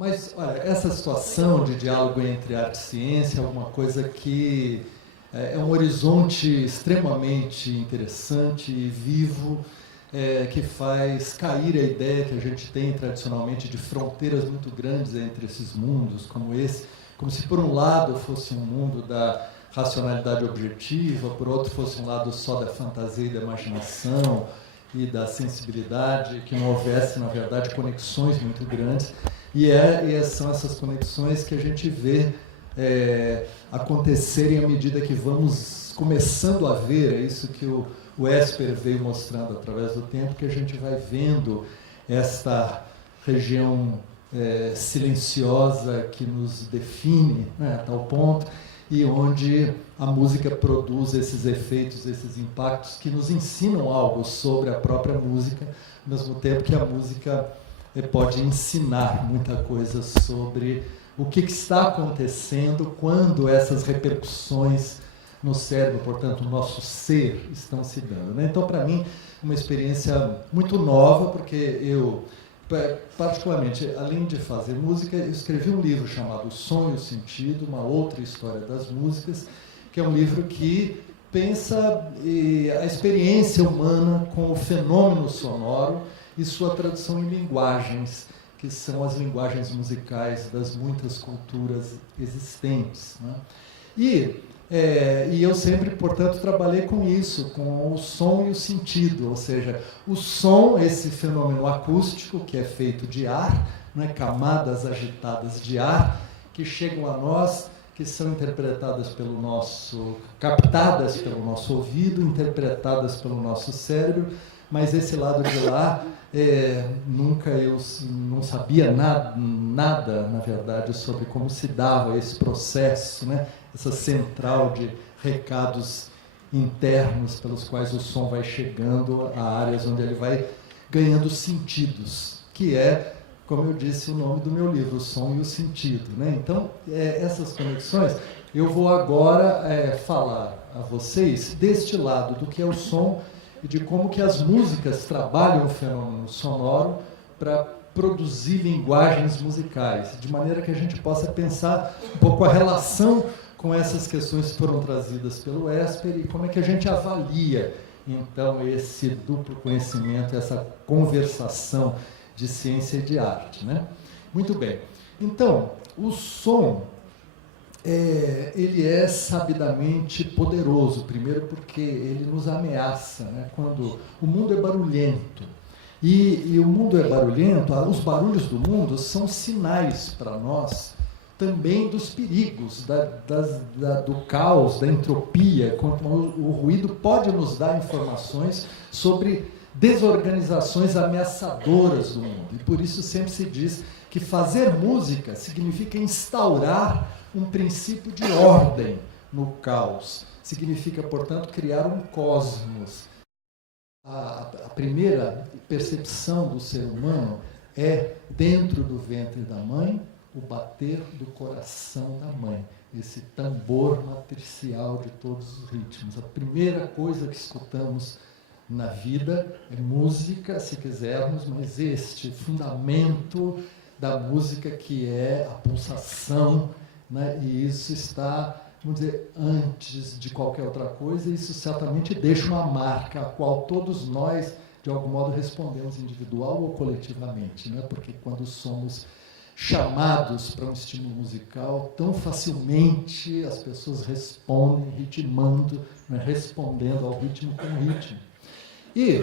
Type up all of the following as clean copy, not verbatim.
Mas, olha, essa situação de diálogo entre arte e ciência é uma coisa que é um horizonte extremamente interessante e vivo, que faz cair a ideia que a gente tem tradicionalmente de fronteiras muito grandes entre esses mundos, como esse, como se por um lado fosse um mundo da racionalidade objetiva, por outro fosse um lado só da fantasia e da imaginação e da sensibilidade, que não houvesse, na verdade, conexões muito grandes. E são essas conexões que a gente vê acontecerem à medida que vamos começando a ver, é isso que o Esper veio mostrando através do tempo, que a gente vai vendo esta região silenciosa que nos define, né, a tal ponto, e onde a música produz esses efeitos, esses impactos que nos ensinam algo sobre a própria música, ao mesmo tempo que a música pode ensinar muita coisa sobre o que está acontecendo quando essas repercussões no cérebro, portanto, no nosso ser, estão se dando, né? Então, para mim, uma experiência muito nova, porque eu, particularmente, além de fazer música, eu escrevi um livro chamado O Som e o Sentido, uma outra história das músicas, que é um livro que pensa a experiência humana com o fenômeno sonoro e sua tradução em linguagens, que são as linguagens musicais das muitas culturas existentes, né? E eu sempre, portanto, trabalhei com isso, com o som e o sentido, ou seja, o som, esse fenômeno acústico, que é feito de ar, né, camadas agitadas de ar, que chegam a nós, que são interpretadas pelo nosso, captadas pelo nosso ouvido, interpretadas pelo nosso cérebro, mas esse lado de lá, nunca eu não sabia nada, na verdade, sobre como se dava esse processo, né? Essa central de recados internos pelos quais o som vai chegando a áreas onde ele vai ganhando sentidos, que é, como eu disse, o nome do meu livro, O Som e o Sentido, né? Então, essas conexões, eu vou agora falar a vocês deste lado, do que é o som e de como que as músicas trabalham o fenômeno sonoro para produzir linguagens musicais, de maneira que a gente possa pensar um pouco a relação com essas questões que foram trazidas pelo Esper e como é que a gente avalia, então, esse duplo conhecimento, essa conversação de ciência e de arte, né? Muito bem. Então, o som, ele é sabidamente poderoso, primeiro porque ele nos ameaça, né? Quando o mundo é barulhento, e o mundo é barulhento, os barulhos do mundo são sinais para nós também dos perigos, do caos, da entropia. O ruído pode nos dar informações sobre desorganizações ameaçadoras do mundo. E por isso sempre se diz que fazer música significa instaurar um princípio de ordem no caos. Significa, portanto, criar um cosmos. A primeira percepção do ser humano é, dentro do ventre da mãe, o bater do coração da mãe, esse tambor matricial de todos os ritmos. A primeira coisa que escutamos na vida é música, se quisermos, mas este fundamento da música que é a pulsação, né? E isso está, vamos dizer, antes de qualquer outra coisa, e isso certamente deixa uma marca a qual todos nós, de algum modo, respondemos individual ou coletivamente, né? Porque quando somos chamados para um estímulo musical, tão facilmente as pessoas respondem ritmando, né? Respondendo ao ritmo com o ritmo. E,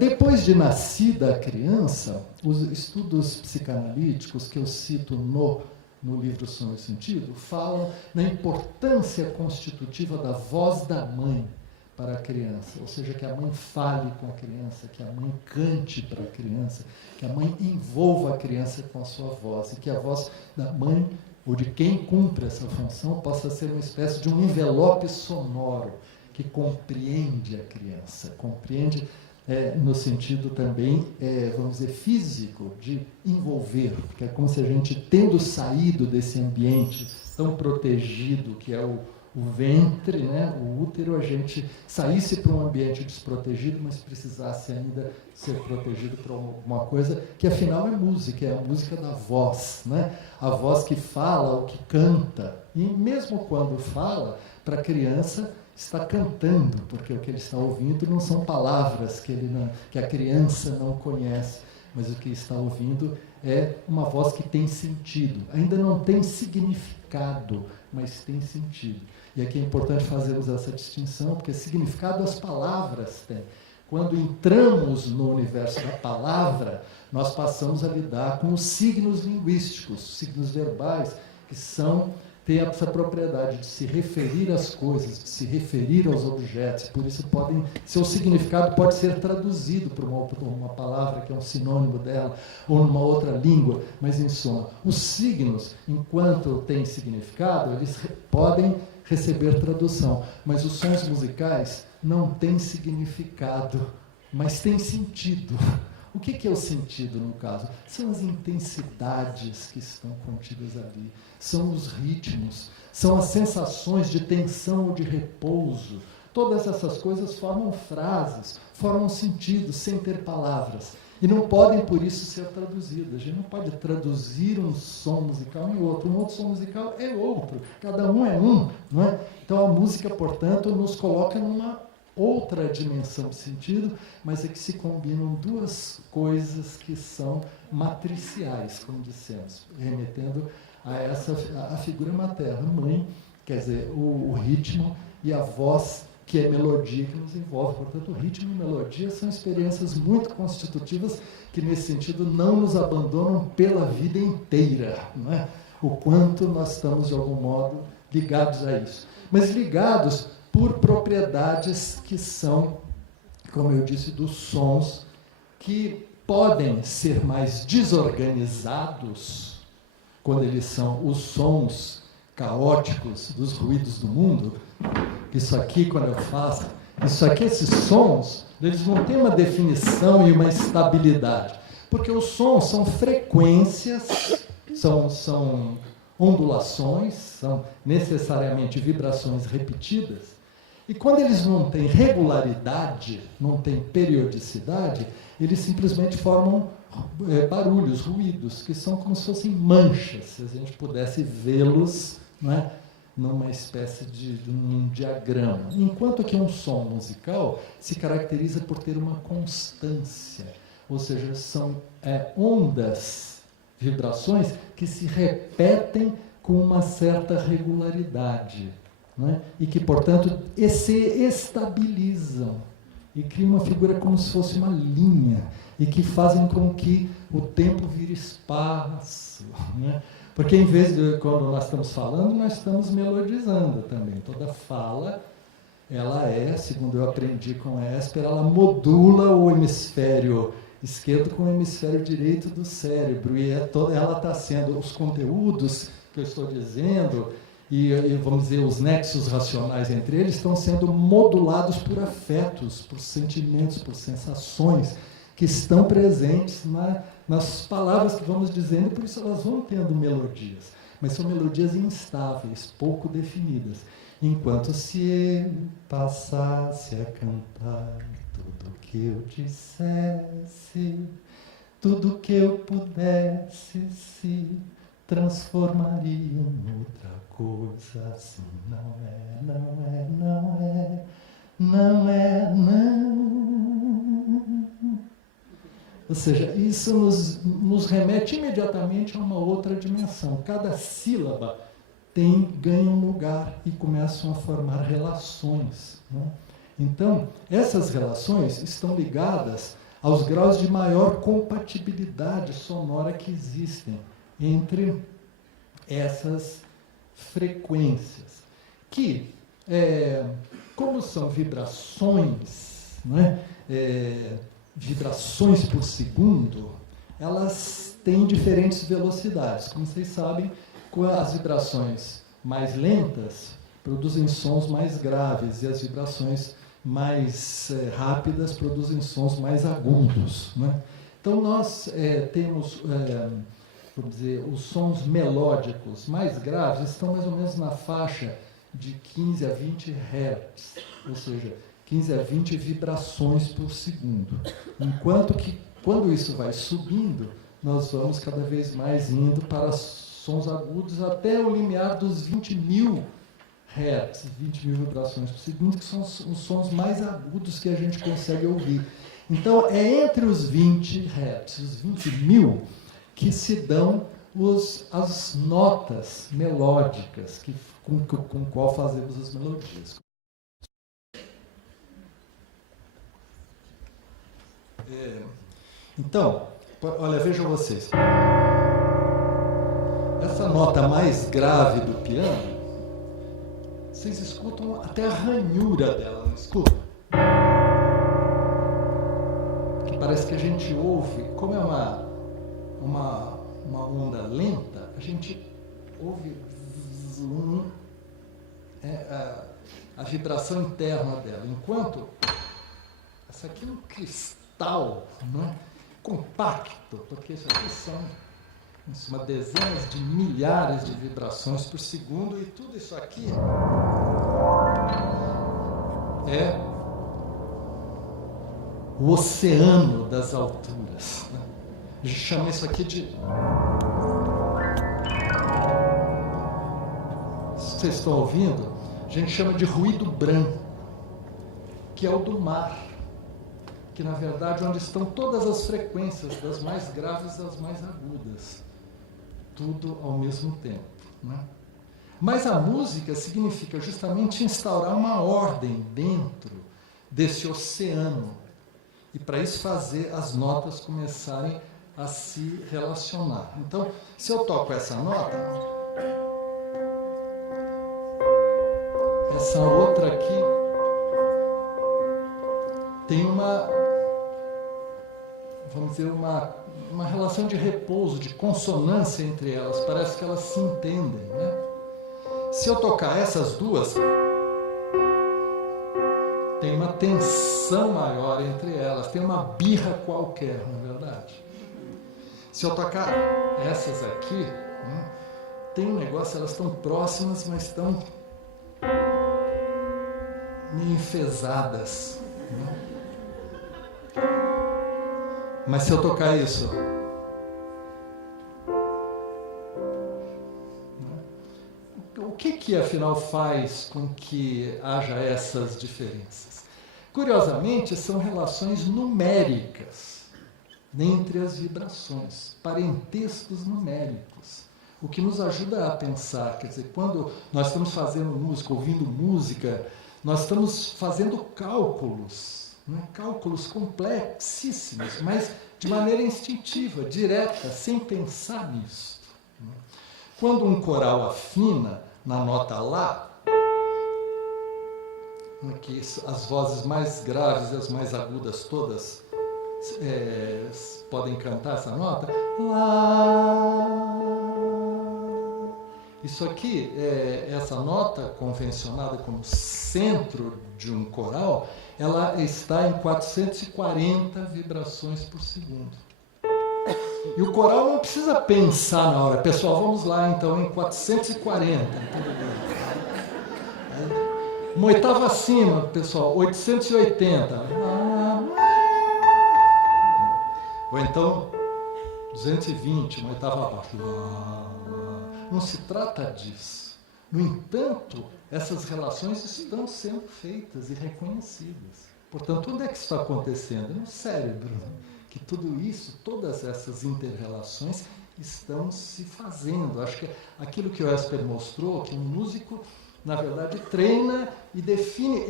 depois de nascida a criança, os estudos psicanalíticos que eu cito no livro Som e Sentido falam na importância constitutiva da voz da mãe para a criança, ou seja, que a mãe fale com a criança, que a mãe cante para a criança, que a mãe envolva a criança com a sua voz, e que a voz da mãe, ou de quem cumpre essa função, possa ser uma espécie de um envelope sonoro que compreende a criança, compreende no sentido também, vamos dizer, físico, de envolver, porque é como se a gente, tendo saído desse ambiente tão protegido, que é o ventre, né, o útero, a gente saísse para um ambiente desprotegido, mas precisasse ainda ser protegido por alguma coisa, que afinal é música, é a música da voz, né? A voz que fala, o que canta. E mesmo quando fala, para a criança está cantando, porque o que ele está ouvindo não são palavras que a criança não conhece, mas o que está ouvindo é uma voz que tem sentido. Ainda não tem significado, mas tem sentido. E aqui é importante fazermos essa distinção, porque significado as palavras têm. Quando entramos no universo da palavra, nós passamos a lidar com os signos linguísticos, signos verbais, que têm essa propriedade de se referir às coisas, de se referir aos objetos. Por isso, seu significado pode ser traduzido por uma palavra que é um sinônimo dela, ou numa outra língua. Mas, em suma, os signos, enquanto têm significado, eles podem receber tradução. Mas os sons musicais não têm significado, mas têm sentido. O que é o sentido, no caso? São as intensidades que estão contidas ali, são os ritmos, são as sensações de tensão ou de repouso. Todas essas coisas formam frases, formam sentidos, sem ter palavras. E não podem, por isso, ser traduzidas. A gente não pode traduzir um som musical em outro. Um outro som musical é outro. Cada um é um, não é? Então, a música, portanto, nos coloca numa outra dimensão de sentido, mas é que se combinam duas coisas que são matriciais, como dissemos, remetendo a figura materna, mãe, quer dizer, o ritmo e a voz, que é melodia que nos envolve. Portanto, o ritmo e melodia são experiências muito constitutivas que, nesse sentido, não nos abandonam pela vida inteira, não é? O quanto nós estamos, de algum modo, ligados a isso. Mas ligados por propriedades que são, como eu disse, dos sons, que podem ser mais desorganizados, quando eles são os sons caóticos dos ruídos do mundo. Isso aqui, quando eu faço, esses sons, eles não têm uma definição e uma estabilidade, porque os sons são frequências, são ondulações, são necessariamente vibrações repetidas. E quando eles não têm regularidade, não têm periodicidade, eles simplesmente formam barulhos, ruídos, que são como se fossem manchas, se a gente pudesse vê-los, não é, numa espécie de um diagrama. Enquanto que um som musical se caracteriza por ter uma constância, ou seja, são ondas, vibrações que se repetem com uma certa regularidade, né? E que, portanto, se estabilizam e criam uma figura como se fosse uma linha e que fazem com que o tempo vire espaço, né? Porque, em vez de, quando nós estamos falando, nós estamos melodizando também. Toda fala, ela segundo eu aprendi com a Esper, ela modula o hemisfério esquerdo com o hemisfério direito do cérebro. E ela está sendo, os conteúdos que eu estou dizendo, e vamos dizer, os nexos racionais entre eles, estão sendo modulados por afetos, por sentimentos, por sensações que estão presentes nas palavras que vamos dizendo, e por isso elas vão tendo melodias. Mas são melodias instáveis, pouco definidas. Enquanto se passasse a cantar tudo que eu dissesse, tudo que eu pudesse se transformaria em outra coisa. Assim não é, não é, não é, não é, não. Ou seja, isso nos remete imediatamente a uma outra dimensão. Cada sílaba ganha um lugar e começam a formar relações, né? Então, essas relações estão ligadas aos graus de maior compatibilidade sonora que existem entre essas frequências, que, como são vibrações, né, vibrações por segundo, elas têm diferentes velocidades. Como vocês sabem, as vibrações mais lentas produzem sons mais graves e as vibrações mais rápidas produzem sons mais agudos, né? Então, nós temos, vamos dizer, os sons melódicos mais graves estão mais ou menos na faixa de 15 a 20 Hz, ou seja, 15 a 20 vibrações por segundo. Enquanto que, quando isso vai subindo, nós vamos cada vez mais indo para sons agudos até o limiar dos 20.000 Hz, 20.000 vibrações por segundo, que são os sons mais agudos que a gente consegue ouvir. Então, é entre os 20 Hz e os 20.000 que se dão as notas melódicas com qual fazemos as melodias. Então, olha, vejam vocês. Essa nota mais grave do piano, vocês escutam até a ranhura dela, não escutam? Que parece que a gente ouve, como é uma onda lenta, a gente ouve a vibração interna dela, enquanto essa aqui é um cristal, né, compacto, porque isso aqui são dezenas de milhares de vibrações por segundo, e tudo isso aqui é o oceano das alturas, né? A gente chama isso aqui de... Vocês estão ouvindo? A gente chama de ruído branco, que é o do mar, que na verdade é onde estão todas as frequências, das mais graves às mais agudas, tudo ao mesmo tempo, né? Mas a música significa justamente instaurar uma ordem dentro desse oceano, e para isso fazer as notas começarem a se relacionar. Então, se eu toco essa nota, essa outra aqui tem vamos dizer, uma relação de repouso, de consonância entre elas. Parece que elas se entendem, né? Se eu tocar essas duas, tem uma tensão maior entre elas, tem uma birra qualquer, não é verdade? Se eu tocar essas aqui, né, tem um negócio, elas estão próximas, mas estão meio enfesadas, né? Mas se eu tocar isso, o que afinal faz com que haja essas diferenças? Curiosamente, são relações numéricas entre as vibrações, parentescos numéricos, o que nos ajuda a pensar, quer dizer, quando nós estamos fazendo música, ouvindo música, nós estamos fazendo cálculos, né? Cálculos complexíssimos, mas de maneira instintiva, direta, sem pensar nisso, né? Quando um coral afina na nota Lá, que as vozes mais graves e as mais agudas todas podem cantar essa nota, Lá. Isso aqui, essa nota convencionada como centro de um coral, ela está em 440 vibrações por segundo. E o coral não precisa pensar na hora. Pessoal, vamos lá então em 440. Uma oitava acima, pessoal, 880. Ou então 220, uma oitava abaixo. Não se trata disso. No entanto, essas relações estão sendo feitas e reconhecidas. Portanto, onde é que isso está acontecendo? No cérebro. Que tudo isso, todas essas inter-relações estão se fazendo. Acho que aquilo que o Esper mostrou, que um músico, na verdade, treina e define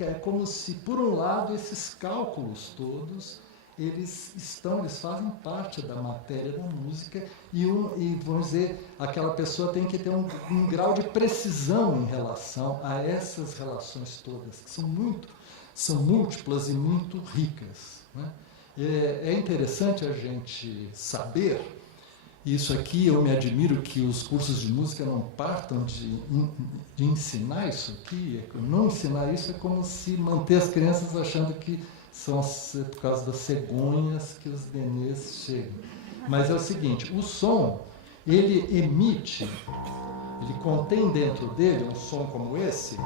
é como se, por um lado, esses cálculos todos, eles fazem parte da matéria da música e vamos dizer, aquela pessoa tem que ter um grau de precisão em relação a essas relações todas, que são múltiplas e muito ricas, né? É interessante a gente saber, e isso aqui eu me admiro que os cursos de música não partam de ensinar isso aqui. Não ensinar isso é como se manter as crianças achando que são por causa das cegonhas que os nenês chegam. Mas é o seguinte, o som, ele emite ele contém dentro dele um som como esse,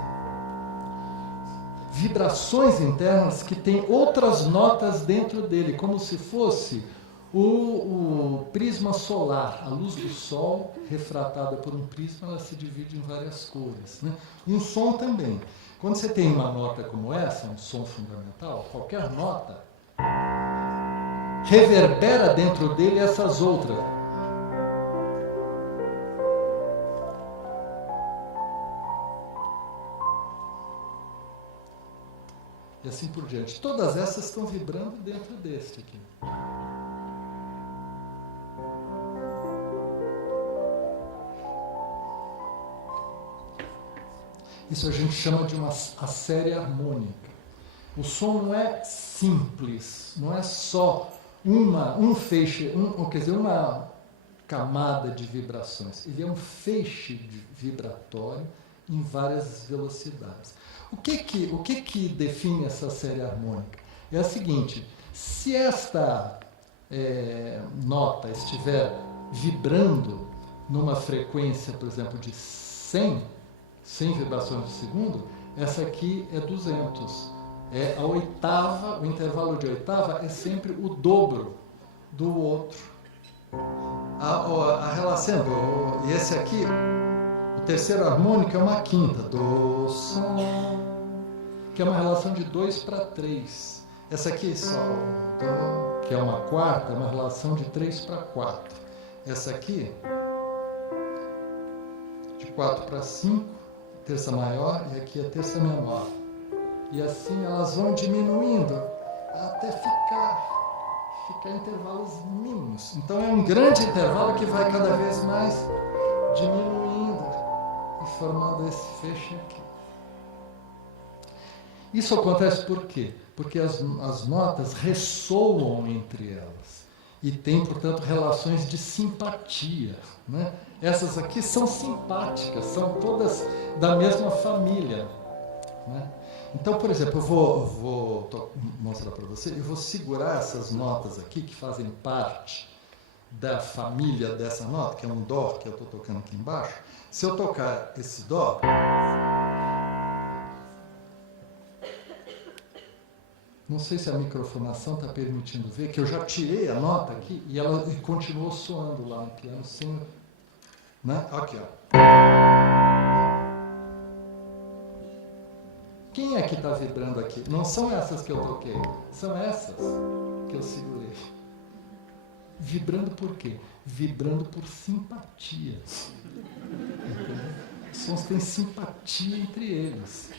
vibrações internas que têm outras notas dentro dele, como se fosse o prisma solar, a luz do sol refratada por um prisma, ela se divide em várias cores, né? E um som também. Quando você tem uma nota como essa, um som fundamental, qualquer nota reverbera dentro dele essas outras. E assim por diante. Todas essas estão vibrando dentro deste aqui. Isso a gente chama de a série harmônica. O som não é simples, não é só um feixe, quer dizer, uma camada de vibrações. Ele é um feixe vibratório em várias velocidades. O que define essa série harmônica? É a seguinte: se esta nota estiver vibrando numa frequência, por exemplo, de 100 vibrações por segundo, essa aqui é 200. É a oitava, o intervalo de oitava é sempre o dobro do outro. A relação, e esse aqui, o terceiro harmônico é uma quinta, do, sol, que é uma relação de 2 para 3. Essa aqui, sol, do, que é uma quarta, é uma relação de 3 para 4. Essa aqui, de 4 para 5, terça maior, e aqui a terça menor. E assim elas vão diminuindo até ficar em intervalos mínimos. Então é um grande intervalo que vai cada vez mais diminuindo e formando esse feixe aqui. Isso acontece por quê? Porque as notas ressoam entre elas e têm, portanto, relações de simpatia, né? Essas aqui são simpáticas, são todas da mesma família, né? Então, por exemplo, eu vou mostrar para você, eu vou segurar essas notas aqui que fazem parte da família dessa nota, que é um dó, que eu estou tocando aqui embaixo. Se eu tocar esse dó, não sei se a microfonação está permitindo ver, que eu já tirei a nota aqui e ela continuou soando lá no piano, sem, né? Aqui, ó. Quem é que está vibrando aqui? Não são essas que eu toquei, são essas que eu segurei. Vibrando por quê? Vibrando por simpatia. Os sons têm simpatia entre eles.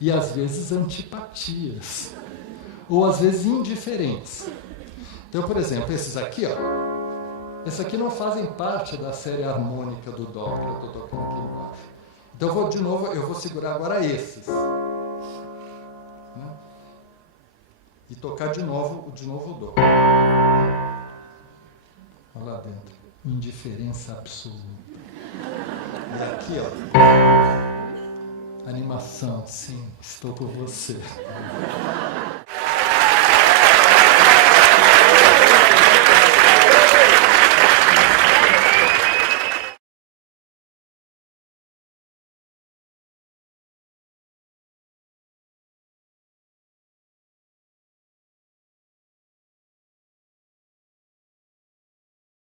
E às vezes antipatias. Ou às vezes indiferentes. Então, por exemplo, esses aqui, ó. Esses aqui não fazem parte da série harmônica do dó que eu estou tocando aqui embaixo. Então, eu vou segurar agora esses. Né? E tocar de novo o dó. Olha lá dentro. Indiferença absoluta. E aqui, ó. Animação, sim, estou com você.